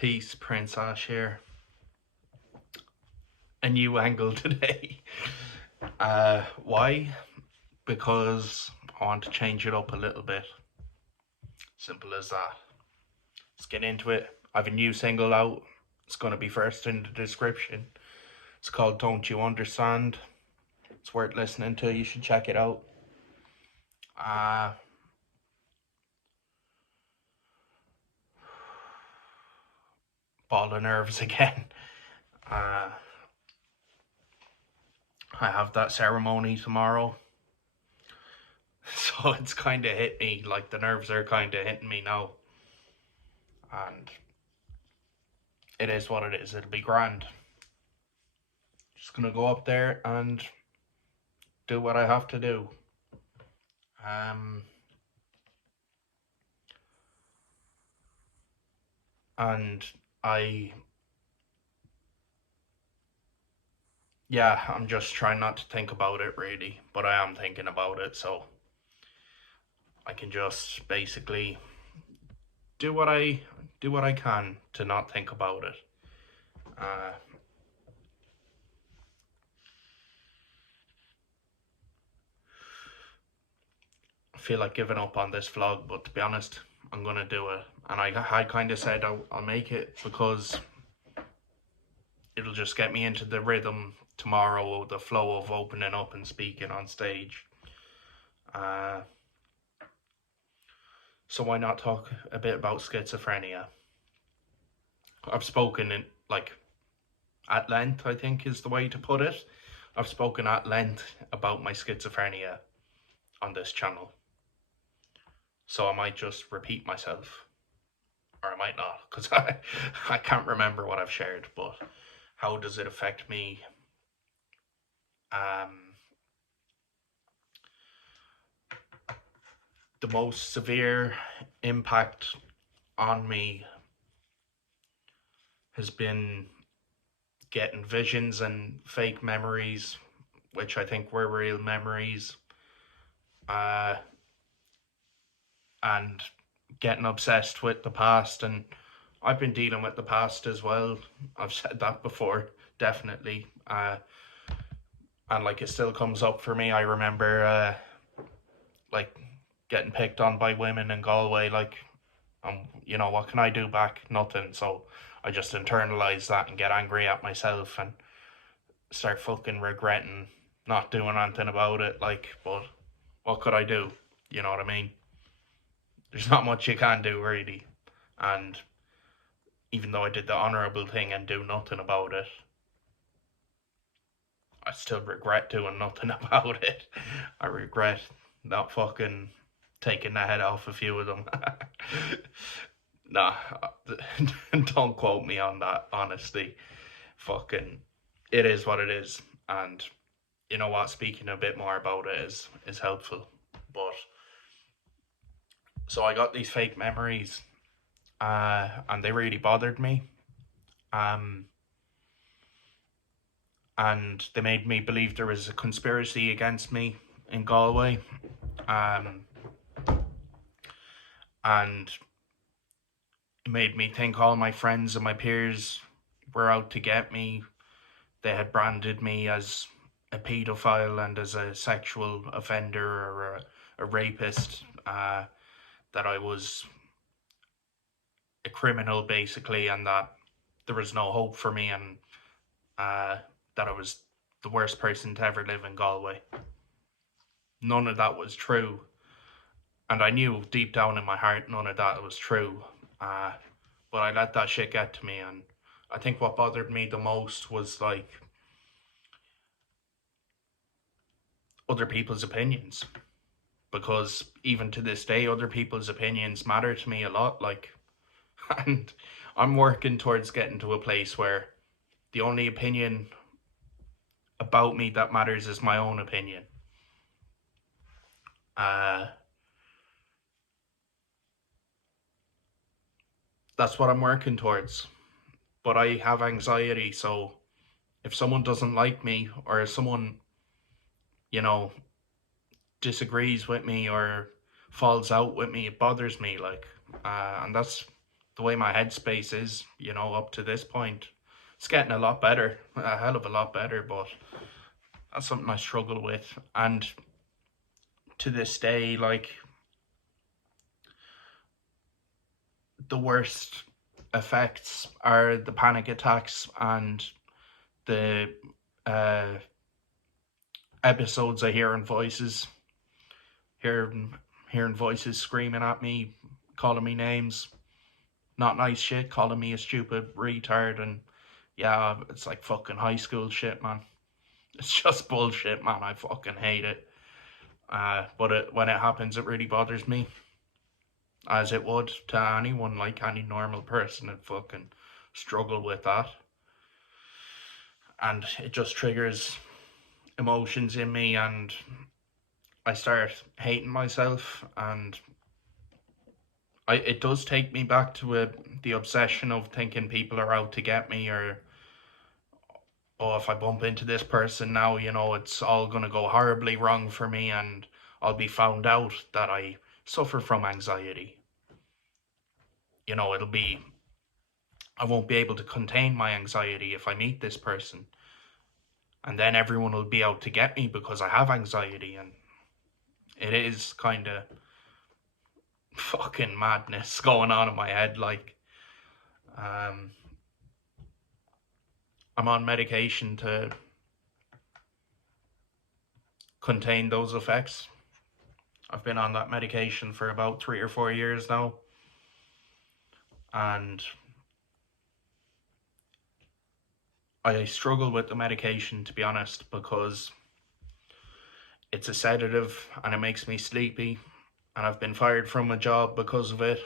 Peace, Prince Ash here. A new angle today. Why? Because I want to change it up a little bit. Simple as that. Let's get into it. I have a new single out. It's going to be first in the description. It's called Don't You Understand. It's worth listening to. You should check it out. Ball of nerves again. I have that ceremony tomorrow. So it's kind of hit me, like the nerves are kind of hitting me now. And it is what it is. It'll be grand. Just gonna go up there and do what I have to do. And I'm just trying not to think about it really, but I am thinking about it, so I can just basically do what I can to not think about it. I feel like giving up on this vlog, but to be honest, I'm gonna do it. And I kind of said I'll make it because it'll just get me into the rhythm tomorrow, the flow of opening up and speaking on stage. So why not talk a bit about schizophrenia? I've spoken in, like, at length, I think is the way to put it. I've spoken at length about my schizophrenia on this channel. So I might just repeat myself. Or I might not, because I can't remember what I've shared, but how does it affect me? The most severe impact on me has been getting visions and fake memories, which I think were real memories, and getting obsessed with the past. And I've been dealing with the past as well. I've said that before, definitely. And like, it still comes up for me. I remember like getting picked on by women in Galway, like, you know, what can I do back? Nothing. So I just internalize that and get angry at myself and start fucking regretting not doing anything about it. Like, but what could I do? You know what I mean? There's not much you can do, really. And even though I did the honourable thing and do nothing about it, I still regret doing nothing about it. I regret not fucking taking the head off a few of them. Nah, don't quote me on that, honestly. Fucking, it is what it is. And you know what, speaking a bit more about it is helpful. But so I got these fake memories, and they really bothered me. And they made me believe there was a conspiracy against me in Galway. And it made me think all my friends and my peers were out to get me. They had branded me as a paedophile and as a sexual offender or a rapist, that I was a criminal, basically, and that there was no hope for me, and that I was the worst person to ever live in Galway. None of that was true. And I knew deep down in my heart none of that was true. But I let that shit get to me. And I think what bothered me the most was, like, other people's opinions. Because even to this day, other people's opinions matter to me a lot. Like, and I'm working towards getting to a place where the only opinion about me that matters is my own opinion. That's what I'm working towards. But I have anxiety, so if someone doesn't like me, or if someone, you know, disagrees with me or falls out with me, it bothers me, like, and that's the way my headspace is, up to this point. It's getting a lot better, a hell of a lot better, but that's something I struggle with. And to this day, like, the worst effects are the panic attacks and the uh, episodes I hear in voices, hearing, hearing voices screaming at me, calling me names, not nice shit, calling me a stupid retard, and yeah, it's like fucking high school shit, man. It's just bullshit, man. I fucking hate it. But when it happens, it really bothers me, as it would to anyone, like any normal person. It fucking struggle with that, and it just triggers emotions in me, and I start hating myself, and it does take me back to the obsession of thinking people are out to get me, or oh, if I bump into this person now, it's all gonna go horribly wrong for me, and I'll be found out that I suffer from anxiety. It'll be, I won't be able to contain my anxiety if I meet this person, and then everyone will be out to get me because I have anxiety, and it is kind of fucking madness going on in my head. Like, um, I'm on medication to contain those effects. I've been on that medication for about 3 or 4 years now, and I struggle with the medication, to be honest, because it's a sedative and it makes me sleepy, and I've been fired from a job because of it,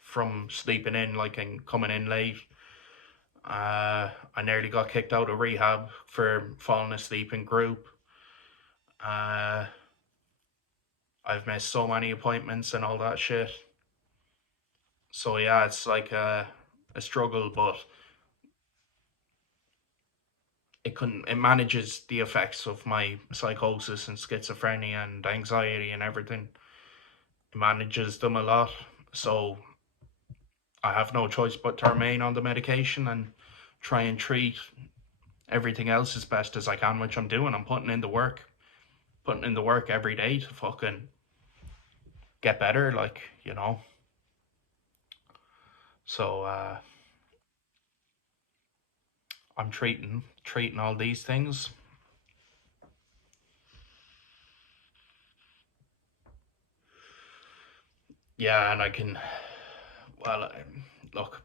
from sleeping in, like, and coming in late. I nearly got kicked out of rehab for falling asleep in group. Uh, I've missed so many appointments and all that shit. So yeah, it's like a struggle, but it manages the effects of my psychosis and schizophrenia and anxiety and everything. It manages them a lot, so I have no choice but to remain on the medication and try and treat everything else as best as I can, which I'm doing. I'm putting in the work every day to fucking get better, like. So I'm treating all these things. Yeah, and I can, well, look,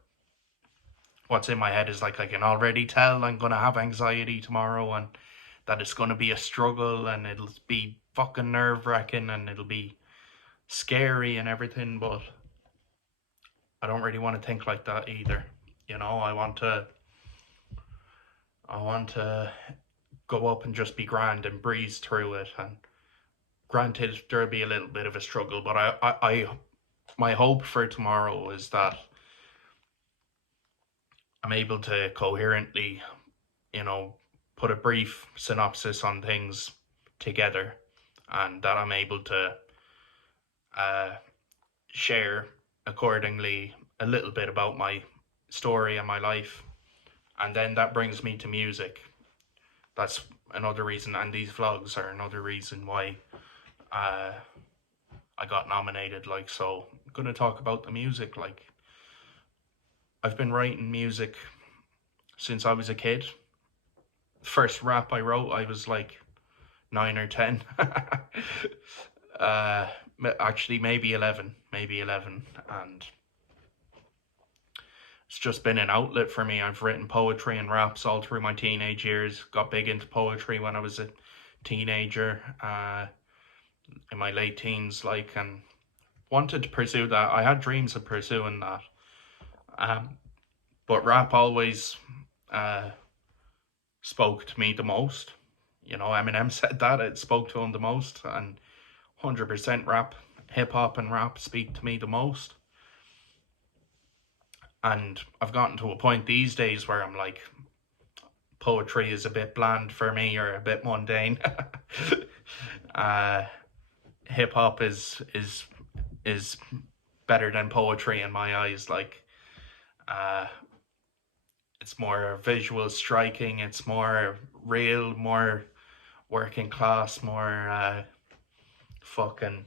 what's in my head is like I can already tell I'm gonna have anxiety tomorrow, and that it's gonna be a struggle, and it'll be fucking nerve wracking, and it'll be scary and everything. But I don't really want to think like that either. I want to go up and just be grand and breeze through it. And granted, there'll be a little bit of a struggle, but my hope for tomorrow is that I'm able to coherently, put a brief synopsis on things together, and that I'm able to uh, share accordingly a little bit about my story and my life. And then that brings me to music. That's another reason, and these vlogs are another reason why uh, I got nominated. Like, so I'm going to talk about the music. Like, I've been writing music since I was a kid. The first rap I wrote, I was like 9 or 10. uh, Actually, maybe 11, and it's just been an outlet for me. I've written poetry and raps all through my teenage years. Got big into poetry when I was a teenager, in my late teens, like, and wanted to pursue that. I had dreams of pursuing that, but rap always uh, spoke to me the most. Eminem said that it spoke to him the most, and 100% rap, hip hop, and rap speak to me the most. And I've gotten to a point these days where I'm like, poetry is a bit bland for me, or a bit mundane. uh, Hip hop is better than poetry in my eyes. Like, Uh, it's more visual striking. It's more real, more working class, more fucking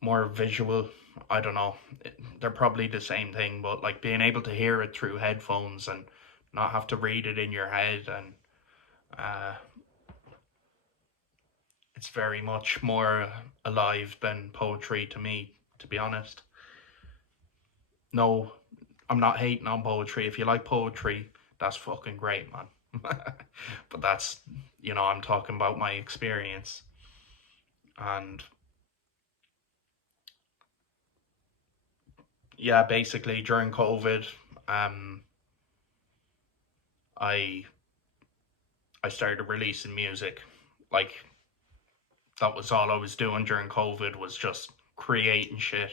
more visual. I don't know. They're probably the same thing, but like being able to hear it through headphones and not have to read it in your head, and uh, it's very much more alive than poetry to me, to be honest. No, I'm not hating on poetry. If you like poetry, that's fucking great, man. But that's, I'm talking about my experience. And yeah, basically during COVID, um, I I started releasing music. Like that was all I was doing during COVID, was just creating shit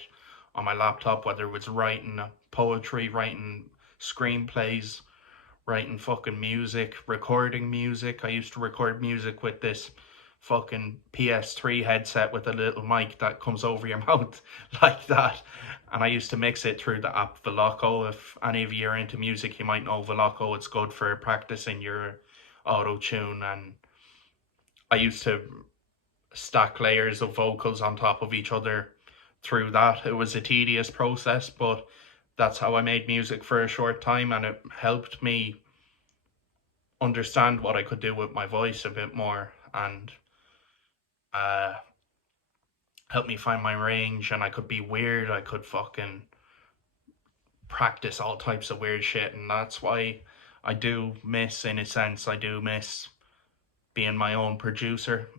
on my laptop, whether it was writing poetry, writing screenplays, writing fucking music, recording music. I used to record music with this fucking PS3 headset with a little mic that comes over your mouth like that. And I used to mix it through the app Veloco. If any of you are into music, you might know Veloco. It's good for practicing your auto tune. And I used to stack layers of vocals on top of each other through that. It was a tedious process, but that's how I made music for a short time, and it helped me understand what I could do with my voice a bit more, and uh, helped me find my range. And I could be weird. I could fucking practice all types of weird shit, and that's why I do miss, in a sense, I do miss being my own producer.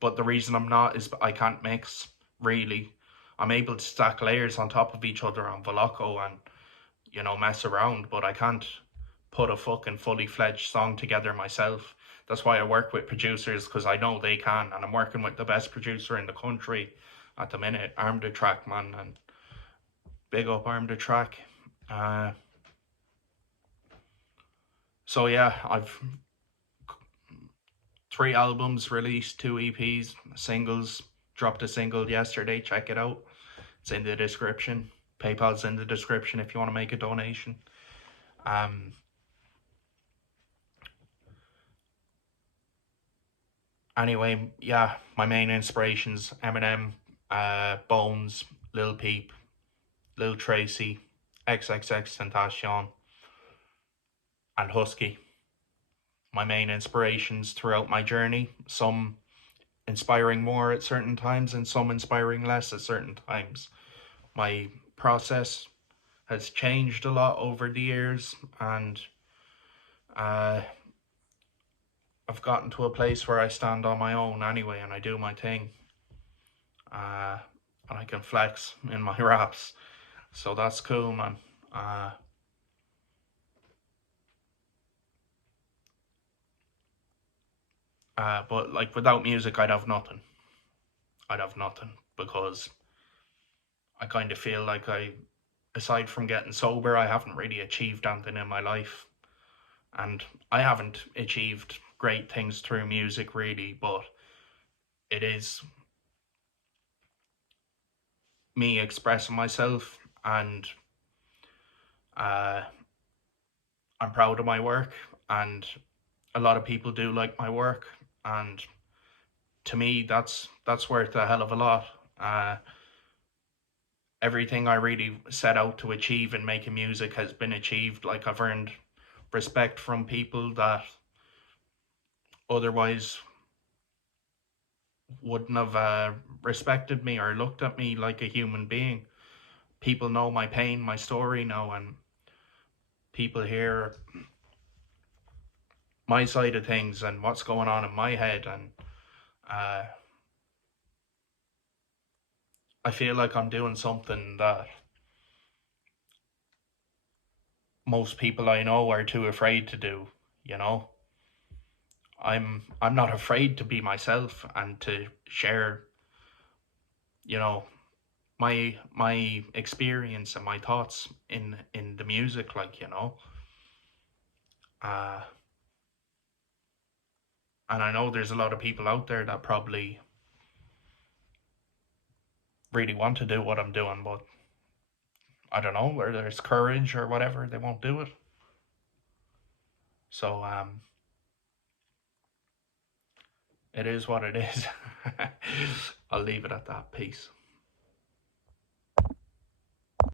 But the reason I'm not is I can't mix, really. I'm able to stack layers on top of each other on Veloco and, mess around, but I can't put a fucking fully fledged song together myself. That's why I work with producers, because I know they can, and I'm working with the best producer in the country at the minute, Arm the Track, man, and big up Arm the Track. Uh, so yeah, I've 3 albums released, 2 EPs, singles. Dropped a single yesterday. Check it out. It's in the description. PayPal's in the description if you want to make a donation. Um. Anyway, yeah, my main inspirations: Eminem, Bones, Lil Peep, Lil Tracy, XXX Tentacion, and Husky. My main inspirations throughout my journey. Some inspiring more at certain times, and some inspiring less at certain times. My process has changed a lot over the years, and uh, I've gotten to a place where I stand on my own anyway, and I do my thing, uh, and I can flex in my raps. So that's cool, man. Uh, but like without music, I'd have nothing. I'd have nothing, because I kind of feel like aside from getting sober, I haven't really achieved anything in my life, and I haven't achieved great things through music really, but it is me expressing myself, and uh, I'm proud of my work, and a lot of people do like my work, and to me, that's worth a hell of a lot. Uh, Everything I really set out to achieve in making music has been achieved. Like I've earned respect from people that otherwise wouldn't have respected me or looked at me like a human being. People know my pain, my story now, and people hear my side of things and what's going on in my head, and uh, I feel like I'm doing something that most people I know are too afraid to do. You know, I'm not afraid to be myself and to share, you know, my experience and my thoughts in the music. Like, uh, and I know there's a lot of people out there that probably really want to do what I'm doing, but I don't know, or there's courage or whatever, they won't do it. So it is what it is. I'll leave it at that. Peace.